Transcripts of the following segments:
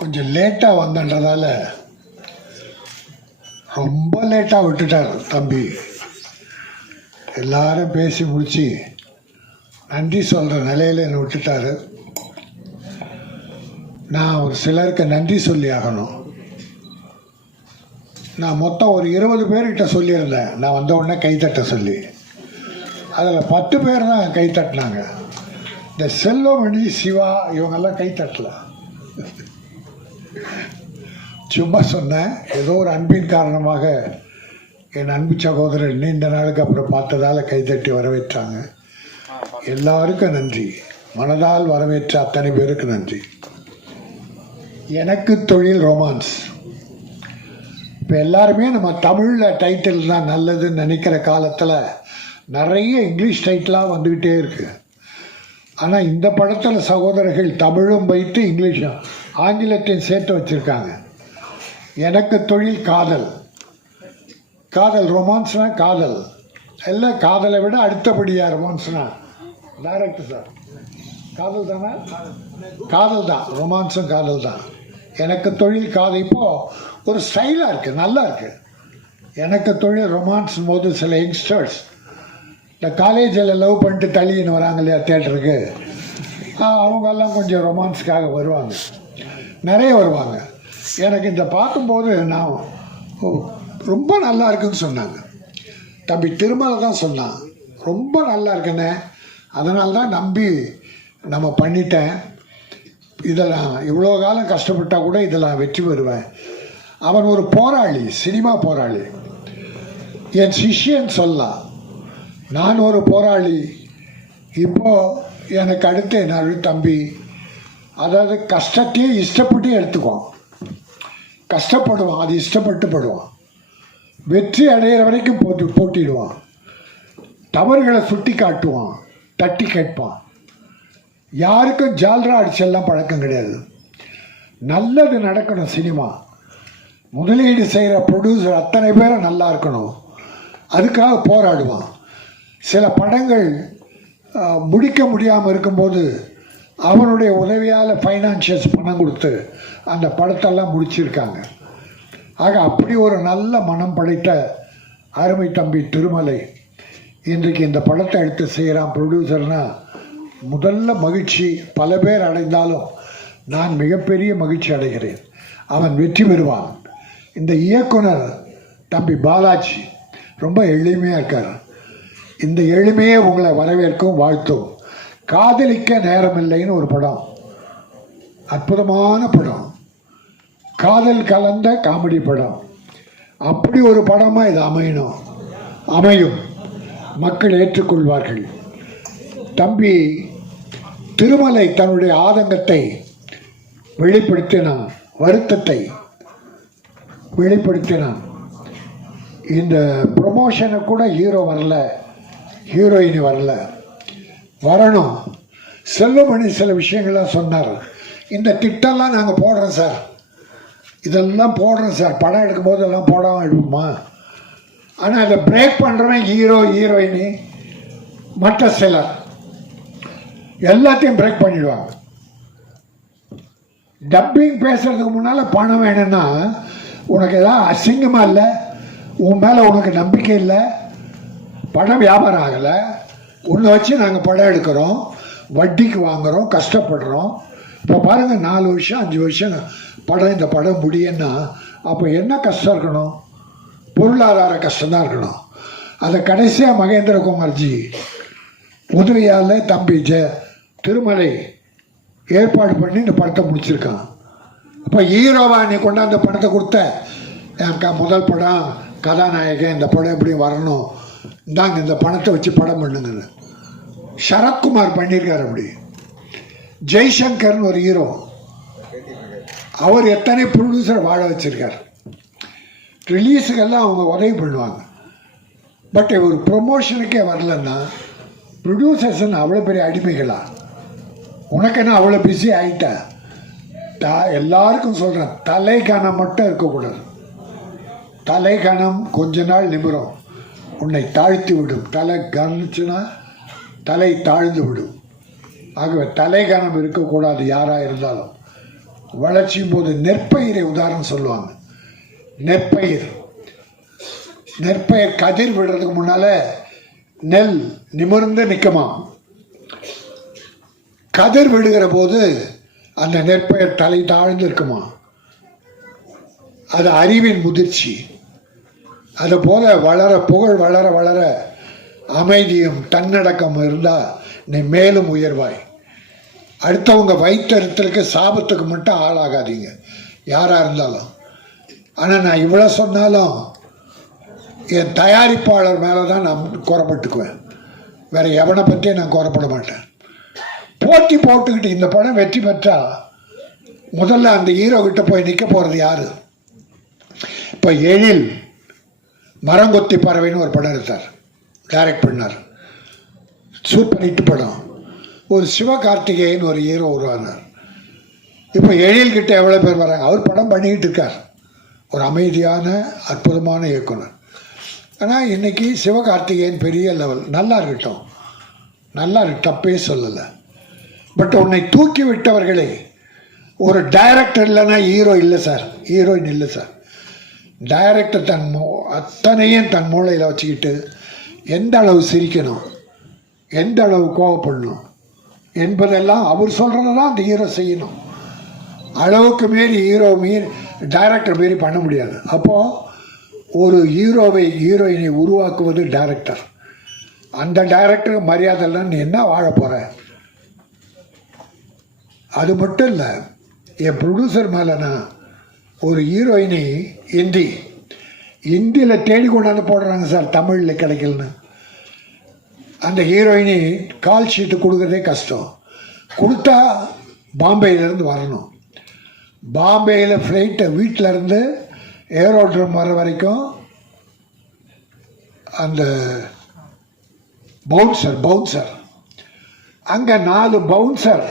கொஞ்சம் லேட்டாக வந்தன்றதால ரொம்ப லேட்டாக விட்டுட்டார் தம்பி. எல்லாரும் பேசி முடித்து நன்றி சொல்கிற நிலையில் என்னை விட்டுட்டார். நான் ஒரு சிலருக்கு நன்றி சொல்லி ஆகணும். நான் மொத்தம் ஒரு 20 பேர்கிட்ட சொல்லியிருந்தேன். நான் வந்த உடனே கைத்தட்ட சொல்லி அதில் 10 பேர் தான் கைத்தட்டினாங்க. இந்த செல்வமணி, சிவா இவங்கெல்லாம் கைத்தட்டல. சும்மா சொன்னேன். ஏதோ ஒரு அன்பின் காரணமாக என் அன்பு சகோதரர் நீண்ட நாளுக்கு அப்புறம் பார்த்ததால் கைத்தட்டி வரவேற்றாங்க. எல்லாருக்கும் நன்றி. மனதால் வரவேற்ற அத்தனை பேருக்கு நன்றி. எனக்கு தொழில் ரொமான்ஸ். இப்போ எல்லாருமே நம்ம தமிழில் டைட்டில் தான் நல்லதுன்னு நினைக்கிற காலத்தில் நிறைய இங்கிலீஷ் டைட்டிலாக வந்துக்கிட்டே இருக்குது. ஆனால் இந்த படத்தில் சகோதரர்கள் தமிழும் வைத்து இங்கிலீஷும் ஆங்கிலத்தையும் சேர்த்து வச்சுருக்காங்க. எனக்கு தொழில் காதல். காதல் ரொமான்ஸ்னால் காதல் இல்லை, காதலை விட அடுத்தபடியாக ரொமான்ஸ்னா டைரக்டர் சார் காதல் தானே? காதல் தான், ரொமான்ஸும் காதல் தான். எனக்கு தொழில் காதல் இப்போது ஒரு ஸ்டைலாக இருக்குது, நல்லா இருக்குது. எனக்கு தொழில் ரொமான்ஸ் போது சில யங்ஸ்டர்ஸ் இந்த காலேஜில் லவ் பண்ணிட்டு தள்ளின்னு வராங்க இல்லையா தேட்டருக்கு, அவங்கெல்லாம் கொஞ்சம் ரொமான்ஸுக்காக வருவாங்க, நிறைய வருவாங்க. எனக்கு இந்த பார்க்கும்போது நான் ரொம்ப நல்லா இருக்குன்னு சொன்னாங்க. தம்பி திருமலை தான் சொன்னான், ரொம்ப நல்லா இருக்குன்னு. அதனால தான் நம்பி நம்ம பண்ணிட்டேன். இதெல்லாம் இவ்வளோ காலம் கஷ்டப்பட்டால் கூட இதெல்லாம் வெற்றி பெறுவேன். அவன் ஒரு போராளி, சினிமா போராளி. என் சிஷ்யன் சொல்லலாம், நான் ஒரு போராளி. இப்போது எனக்கு அடுத்து என்ன தம்பி, அதாவது கஷ்டத்தையே இஷ்டப்பட்டு எடுத்துக்குவான், கஷ்டப்படுவான், அது இஷ்டப்பட்டு படுவான், வெற்றி அடையிற வரைக்கும் போட்டிடுவான், தவறுகளை சுட்டி காட்டுவான், தட்டி கேட்பான். யாருக்கும் ஜால்ரா அடிச்செல்லாம் பழக்கம் கிடையாது. நல்லது நடக்கணும். சினிமா முதலீடு செய்கிற ப்ரொடியூசர் அத்தனை பேரும் நல்லா இருக்கணும், அதுக்காக போராடுவான். சில படங்கள் முடிக்க முடியாமல் இருக்கும்போது அவனுடைய உதவியால் ஃபைனான்ஷியல்ஸ் பணம் கொடுத்து அந்த படத்தெல்லாம் முடிச்சிருக்காங்க. ஆக அப்படி ஒரு நல்ல மனம் படைத்த அருமை தம்பி திருமலை இன்றைக்கு இந்த படத்தை எடுத்து செய்கிறான் ப்ரொடியூசர்னால் முதல்ல மகிழ்ச்சி. பல பேர் அடைந்தாலும் நான் மிகப்பெரிய மகிழ்ச்சி அடைகிறேன். அவன் வெற்றி பெறுவான். இந்த இயக்குனர் தம்பி பாலாஜி ரொம்ப எளிமையாக இருக்கார். இந்த எளிமையே உங்களை வரவேற்கும், வாழ்த்தும். காதலிக்க நேரமில்லைன்னு ஒரு படம், அற்புதமான படம், காதல் கலந்த காமெடி படம். அப்படி ஒரு படமாக இது அமையும், மக்கள் ஏற்றுக்கொள்வார்கள். தம்பி திருமலை தன்னுடைய ஆதங்கத்தை வெளிப்படுத்தினான், வருத்தத்தை வெளிப்படுத்தினான். இந்த ப்ரொமோஷனை கூட ஹீரோ வரல, ஹீரோயின் வரல, வரணும். செல்வமணி சில விஷயங்கள்லாம் சொன்னார். இந்த திட்டம்லாம் நாங்கள் போடுறோம் சார், இதெல்லாம் போடுறோம் சார், படம் எடுக்கும்போது எல்லாம் போடாமல் எடுப்போமா? ஆனால் அதை பிரேக் பண்ணுறவன் ஹீரோ, ஹீரோயினி, மற்ற சிலர் எல்லாத்தையும் பிரேக் பண்ணிடுவாங்க. டப்பிங் பேசுறதுக்கு முன்னால் பணம் வேணும்னா உனக்கு ஏதாவது அசிங்கமாக இல்லை, உன் மேலே உனக்கு நம்பிக்கை இல்லை, படம் வியாபாரம் ஆகலை, உன்னை வச்சு நாங்கள் படம் எடுக்கிறோம், வட்டிக்கு வாங்குகிறோம், கஷ்டப்படுறோம். இப்போ பாருங்கள் 4 வருஷம் 5 வருஷம் படம், இந்த படம் முடியுன்னா அப்போ என்ன கஷ்டம் இருக்கணும்? பொருளாதார கஷ்டம்தான் இருக்கணும். அதை கடைசியாக மகேந்திரகுமார்ஜி உதவியால் தம்பி திருமலை ஏற்பாடு பண்ணி இந்த படத்தை முடிச்சிருக்கான். இப்போ ஹீரோவா நீ கொண்டாந்த படத்தை கொடுத்த, எனக்கு முதல் படம் கதாநாயகன், இந்த படம் எப்படி வரணும், இந்தாங்க இந்த பணத்தை வச்சு படம் பண்ணுங்கன்னு சரத்குமார் பண்ணியிருக்கார். அப்படி ஜெய்சங்கர்னு ஒரு ஹீரோ, அவர் எத்தனை ப்ரொடியூசர் வாழ வச்சிருக்கார். ரிலீஸுக்கெல்லாம் அவங்க உதவி பண்ணுவாங்க. பட் ஒரு ப்ரொமோஷனுக்கே வரலன்னா ப்ரொடியூசர்ஸ்ன்னு அவ்வளோ பெரிய அடிமைகளா? உனக்கு என்ன அவ்வளோ பிஸி ஆகிட்டா? எல்லாருக்கும் சொல்கிறேன், தலைக்கணம் மட்டும் இருக்கக்கூடாது. தலைக்கணம் கொஞ்ச நாள் நிமிரும், உன்னை தாழ்த்தி விடும். தலை கவனிச்சுன்னா தலை தாழ்ந்து விடும். ஆகவே தலைகணம் இருக்கக்கூடாது யாராக இருந்தாலும். வளர்ச்சியும் போது நெற்பயிரை உதாரணம் சொல்லுவாங்க. நெற்பயிர் கதிர் விடுறதுக்கு முன்னால நெல் நிமிர்ந்து நிற்குமா. கதிர் விடுகிற போது அந்த நெற்பயிர் தலை தாழ்ந்து இருக்குமா. அது அறிவின் முதிர்ச்சி. அது போல வளர புகழ் வளர வளர அமைதியும் தன்னடக்கம் இருந்தால் நீ மேலும் உயர்வாய். அடுத்தவங்க வைத்தறித்தலுக்கு சாபத்துக்கு மட்டும் ஆளாகாதீங்க யாராக இருந்தாலும். ஆனால் நான் இவ்வளோ சொன்னாலும் என் தயாரிப்பாளர் மேலே தான் நான் குறைப்பட்டுக்குவேன். வேறு எவனை பற்றியும் நான் குறைப்பட மாட்டேன். போட்டி போட்டுக்கிட்டு இந்த படம் வெற்றி பெற்றா முதல்ல அந்த ஹீரோ கிட்ட போய் நிற்க போகிறது யார்? இப்போ எழில் மரங்கொத்தி பறவைன்னு ஒரு படம் எடுத்தார், டைரக்ட் பண்ணார். சூப்பர் ஹிட் படம். ஒரு சிவகார்த்திகேயன் ஒரு ஹீரோ உருவானார். இப்போ எழில்கிட்ட எவ்வளோ பேர் வராங்க. அவர் படம் பண்ணிக்கிட்டு இருக்கார். ஒரு அமைதியான அற்புதமான இயக்குனர். ஆனால் இன்றைக்கி சிவகார்த்திகேயன் பெரிய லெவல். நல்லா இருக்கட்டும், நல்லா இருக்கு, தப்பே சொல்லலை. பட் உன்னை தூக்கி விட்டவர்களே ஒரு டைரக்டர் இல்லைன்னா ஹீரோ இல்லை சார், ஹீரோயின் இல்லை சார். டைரக்டர் அத்தனையும் தன் மூளையில் வச்சுக்கிட்டு எந்த அளவு சிரிக்கணும், எந்த அளவு கோவப்படணும் என்பதெல்லாம் அவர் சொல்கிறதான் அந்த ஹீரோ செய்யணும். அளவுக்கு மீறி டைரக்டர் மீறி பண்ண முடியாது. அப்போது ஒரு ஹீரோயினை உருவாக்குவது டைரக்டர். அந்த டைரக்டருக்கு மரியாதை இல்லைன்னு நீ என்ன வாழ போகிற? அது மட்டும் இல்லை, என் ப்ரொடியூசர் மேலே நான் ஒரு ஹீரோயினை ஹிந்தியில் தேடி கொண்டாந்து போடுறாங்க சார், தமிழில் கிடைக்கலன்னு. அந்த ஹீரோயினி கால் ஷீட்டு கொடுக்குறதே கஷ்டம். கொடுத்தா பாம்பேயிலேருந்து வரணும். பாம்பேயில் ஃப்ளைட்டை வீட்டிலேருந்து ஏரோட்ரம் வர வரைக்கும் அந்த பவுன்சர் அங்கே 4 பவுன்சர்.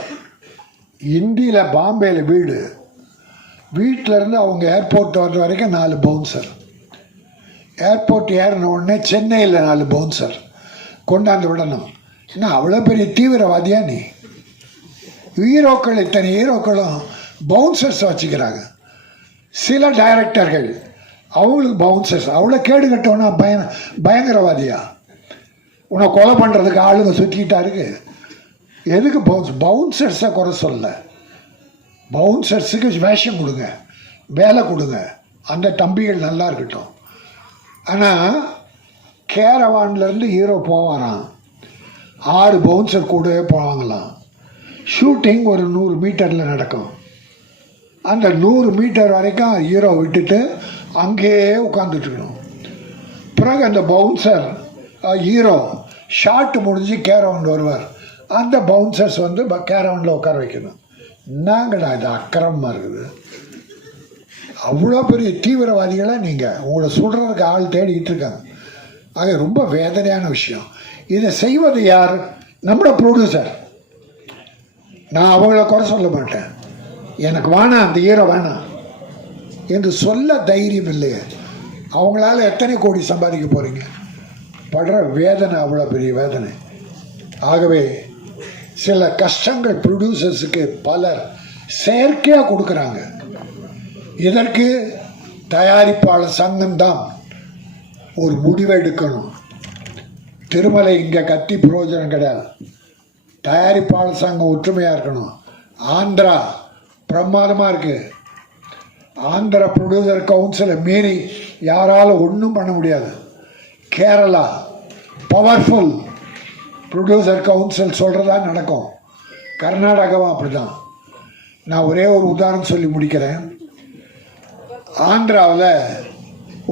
இந்தியில் பாம்பேயில் வீட்டிலேருந்து அவங்க ஏர்போர்ட் வர்ற வரைக்கும் 4 பவுன்சர். ஏர்போர்ட் ஏறின உடனே சென்னையில் 4 பவுன்சர் கொண்டாந்து விடணும். ஏன்னா அவ்வளோ பெரிய தீவிரவாதியா நீ? இத்தனை ஹீரோக்களும் பவுன்சர்ஸ் வச்சுக்கிறாங்க. சில டைரக்டர்கள் அவங்களுக்கு பவுன்சர்ஸ். அவ்வளோ கேடு கட்டோன்னா பயங்கரவாதியா? உன்னை கொலை பண்ணுறதுக்கு ஆளுங்க சுற்றிக்கிட்டா இருக்கு. எதுக்கு பவுன்சர்ஸை குறை சொல்ல? பவுன்சர்ஸுக்கு வேஷம் கொடுங்க, வேலை கொடுங்க, அந்த தம்பிகள் நல்லா இருக்கட்டும். ஆனால் கேரவான்லேருந்து ஹீரோ போவாராம், 6 பவுன்சர் கூடவே போவாங்களாம். ஷூட்டிங் ஒரு 100 மீட்டரில் நடக்கும். அந்த 100 மீட்டர் வரைக்கும் ஹீரோ விட்டுட்டு அங்கேயே உட்காந்துட்ருக்கணும். பிறகு அந்த பவுன்சர் ஹீரோ ஷார்ட் முடிஞ்சு கேரவுண்ட் வருவார். அந்த பவுன்சர்ஸ் வந்து கேரவுண்டில் உட்கார வைக்கணும். என்னங்கடா இது அக்கிரமமாக இருக்குது? அவ்வளோ பெரிய தீவிரவாதிகளை நீங்கள் உங்களை சுடுறதுக்கு ஆள் தேடிக்கிட்டு இருக்காங்க. ஆக ரொம்ப வேதனையான விஷயம். இதை செய்வது யார்? நம்மளோட ப்ரொடியூசர். நான் அவங்கள குறை சொல்ல மாட்டேன். எனக்கு வேணாம், அந்த ஹீரோ வேணாம் என்று சொல்ல தைரியம் இல்லையே. அவங்களால எத்தனை கோடி சம்பாதிக்க போகிறீங்க? படுற வேதனை அவ்வளோ பெரிய வேதனை. ஆகவே சில கஷ்டங்கள் ப்ரொடியூசர்ஸுக்கு பலர் செயற்கையாக கொடுக்குறாங்க. இதற்கு தயாரிப்பாளர் சங்கம்தான் ஒரு முடிவை எடுக்கணும். திருமலை இங்கே கத்தி பிரயோஜனம் கிடையாது. தயாரிப்பாளர் சங்கம் ஒற்றுமையாக இருக்கணும். ஆந்திரா பிரமாதமாக இருக்குது. ஆந்திரா ப்ரொடியூசர் கவுன்சிலை மீறி யாராலும் ஒன்றும் பண்ண முடியாது. கேரளா பவர்ஃபுல் ப்ரொடியூசர் கவுன்சில் சொல்கிறதா நடக்கும். கர்நாடகாவும் அப்படி தான். நான் ஒரே ஒரு உதாரணம் சொல்லி முடிக்கிறேன். ஆந்திராவில்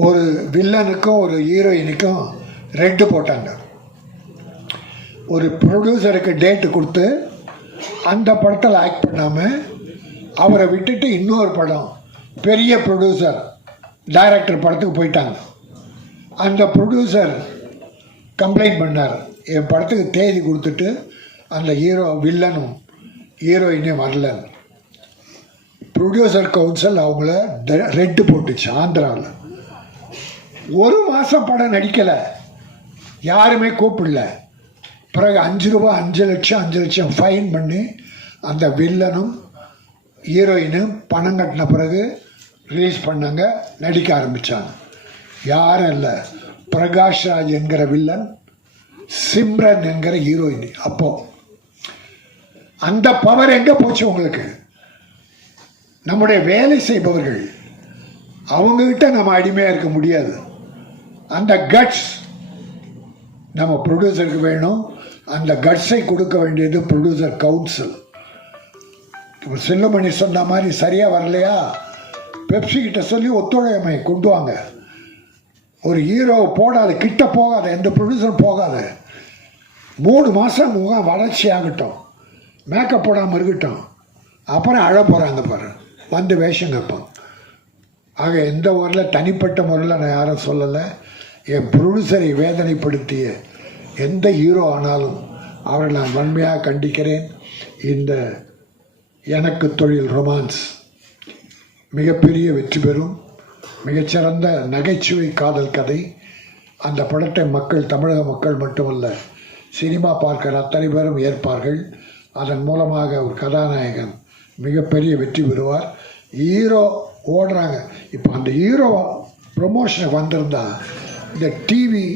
ஒரு வில்லனுக்கும் ஒரு ஹீரோயினுக்கும் ரெட்டு போட்டாங்க. ஒரு ப்ரொடியூசருக்கு டேட்டு கொடுத்து அந்த படத்தில் ஆக்ட் பண்ணாமல் அவரை விட்டுட்டு இன்னொரு படம் பெரிய ப்ரொடியூசர் டைரக்டர் படத்துக்கு போயிட்டாங்க. அந்த ப்ரொடியூசர் கம்ப்ளைண்ட் பண்ணார், என் படத்துக்கு தேதி கொடுத்துட்டு அந்த வில்லனும் ஹீரோயினே வரலன்னு. ப்ரொடியூசர் கவுன்சில் அவங்கள ரெட்டு போட்டுச்சு ஆந்திராவில். 1 மாதம் படம் நடிக்கலை, யாருமே கூப்பிடல. பிறகு 5 ரூபா 5 லட்சம் ஃபைன் பண்ணி அந்த வில்லனும் ஹீரோயின் பணம் கட்டின பிறகு ரிலீஸ் பண்ணாங்க, நடிக்க ஆரம்பித்தாங்க. யாரும் இல்லை, பிரகாஷ்ராஜ் என்கிற வில்லன், சிம்ரன் என்கிற ஹீரோயின். அப்போ அந்த பவர் எங்கே போச்சு உங்களுக்கு? நம்முடைய வேலை செய்பவர்கள் அவங்ககிட்ட நம்ம அடிமையாக இருக்க முடியாது. அந்த கட்ஸ் நம்ம ப்ரொடியூசருக்கு வேணும். அந்த கட்ஸை கொடுக்க வேண்டியது ப்ரொடியூசர் கவுன்சில். இப்போ செல்லுமணி சொன்ன மாதிரி சரியாக வரலையா, பெப்சி கிட்ட சொல்லி ஒத்துழைமை கொண்டு வாங்க. ஒரு ஹீரோவை போடாத, கிட்ட போகாத, எந்த ப்ரொடியூசரும் போகாத. 3 மாதம் முகம் வளர்ச்சி ஆகட்டும், மேக்கப் போடாமல் இருக்கட்டும், அப்புறம் அழ போகிறாங்க பாரு, வந்து வேஷம் கேட்பான். ஆக எந்த ஊரில் தனிப்பட்ட முறையில் நான் யாரும் சொல்லலை. என் ப்ரொடியூசரை வேதனைப்படுத்திய எந்த ஹீரோ ஆனாலும் அவரை நான் வன்மையாக கண்டிக்கிறேன். இந்த எனக்கு தொழில் ரொமான்ஸ் மிகப்பெரிய வெற்றி பெறும். மிகச்சிறந்த நகைச்சுவை காதல் கதை. அந்த படத்தை மக்கள், தமிழக மக்கள் மட்டுமல்ல, சினிமா பார்க்கிற அத்தனை பேரும் ஏற்பார்கள். அதன் மூலமாக ஒரு கதாநாயகன் மிகப்பெரிய வெற்றி பெறுவார். ஹீரோ ஓடுறாங்க. இப்போ அந்த ஹீரோ ப்ரொமோஷனுக்கு வந்திருந்தா இந்த டிவி,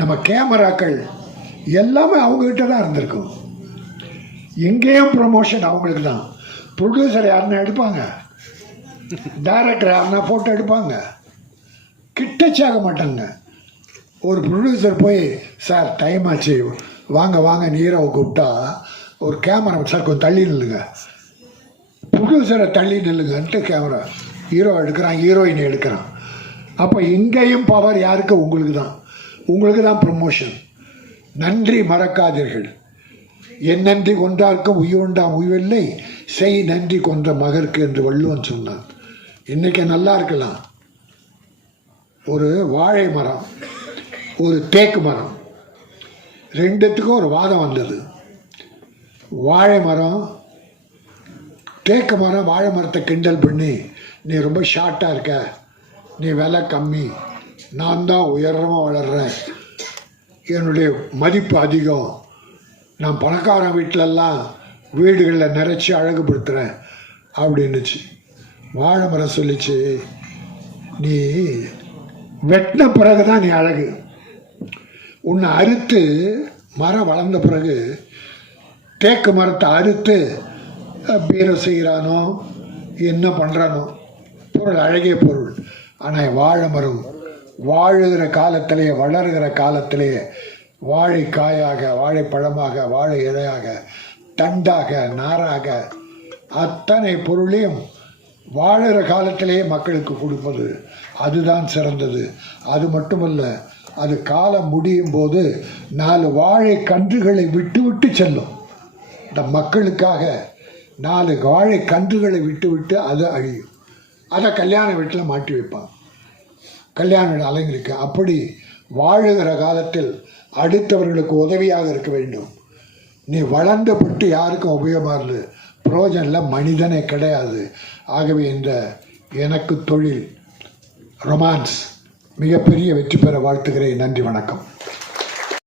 நம்ம கேமராக்கள் எல்லாமே அவங்கக்கிட்ட தான் இருந்திருக்கும். எங்கேயும் ப்ரொமோஷன் அவங்களுக்கு தான். ப்ரொடியூசர் யாருன்னா எடுப்பாங்க, டைரக்டர் யாருன்னா ஃபோட்டோ எடுப்பாங்க, கிட்டச்சாக மாட்டாங்க. ஒரு ப்ரொடியூசர் போய், சார் டைம் ஆச்சு, வாங்க வாங்க ஹீரோவை கூப்பிட்டா ஒரு கேமரா, சார் கொஞ்சம் தள்ளி நில்லுங்க, ப்ரொடியூசரை தள்ளி நில்லுங்கன்ட்டு கேமரா ஹீரோ எடுக்கிறான், ஹீரோயின் எடுக்கிறான். அப்போ இங்கேயும் பவர் யாருக்கு? உங்களுக்கு தான். உங்களுக்கு தான் ப்ரொமோஷன். நன்றி மறக்காதீர்கள். என் நன்றி கொன்றார்க்கும் உய்வுண்டாம் உய்வில்லை, செய் நன்றி கொன்ற மகருக்கு என்று வள்ளுவன் சொன்னான். இன்றைக்கி நல்லா இருக்கலாம். ஒரு வாழை மரம், ஒரு தேக்கு மரம், ரெண்டுத்துக்கும் ஒரு வாதம் வந்தது. வாழை மரம் தேக்கு மரம் வாழை மரத்தை கிண்டல் பண்ணி, நீ ரொம்ப ஷார்ட்டாக இருக்க, நீ விலை கம்மி, நான் தான் உயரமாக வளர்கிறேன், என்னுடைய மதிப்பு அதிகம், நான் பணக்காரன் வீட்டிலெல்லாம் வீடுகளில் நிறைச்சி அழகுபடுத்துகிறேன் அப்படின்னுச்சு. வாழை மரம் சொல்லிச்சு, நீ வெட்டின பிறகு தான் நீ அழகு. உன்னை அறுத்து மரம் வளர்ந்த பிறகு தேக்கு மரத்தை அறுத்து பீரை செய்கிறானோ என்ன பண்ணுறானோ, பொருள் அழகிய பொருள். ஆனால் வாழை மரம் வாழுகிற காலத்திலேயே, வளர்கிற காலத்திலேயே வாழைக்காயாக, வாழைப்பழமாக, வாழை இலையாக, தண்டாக, நாராக, அத்தனை பொருளையும் வாழுகிற காலத்திலேயே மக்களுக்கு கொடுப்பது அதுதான் சிறந்தது. அது மட்டுமல்ல, அது காலம் முடியும் போது 4 வாழை கன்றுகளை விட்டு விட்டு செல்லும். இந்த மக்களுக்காக 4 வாழை கன்றுகளை விட்டு விட்டு அது அழியும். அதை கல்யாண வீட்டில் மாட்டி வைப்பான், கல்யாண வீடு அலங்கரிக்க. அப்படி வாழுகிற காலத்தில் அடுத்தவர்களுக்கு உதவியாக இருக்க வேண்டும். நீ வளர்ந்தப்பட்டு யாருக்கும் உபயோகமாக இருந்து புரோஜனில் மனிதனே கிடையாது. ஆகவே இந்த எனக்கு தொழில் ரொமான்ஸ் மிகப்பெரிய வெற்றி பெற வாழ்த்துகிறேன். நன்றி, வணக்கம்.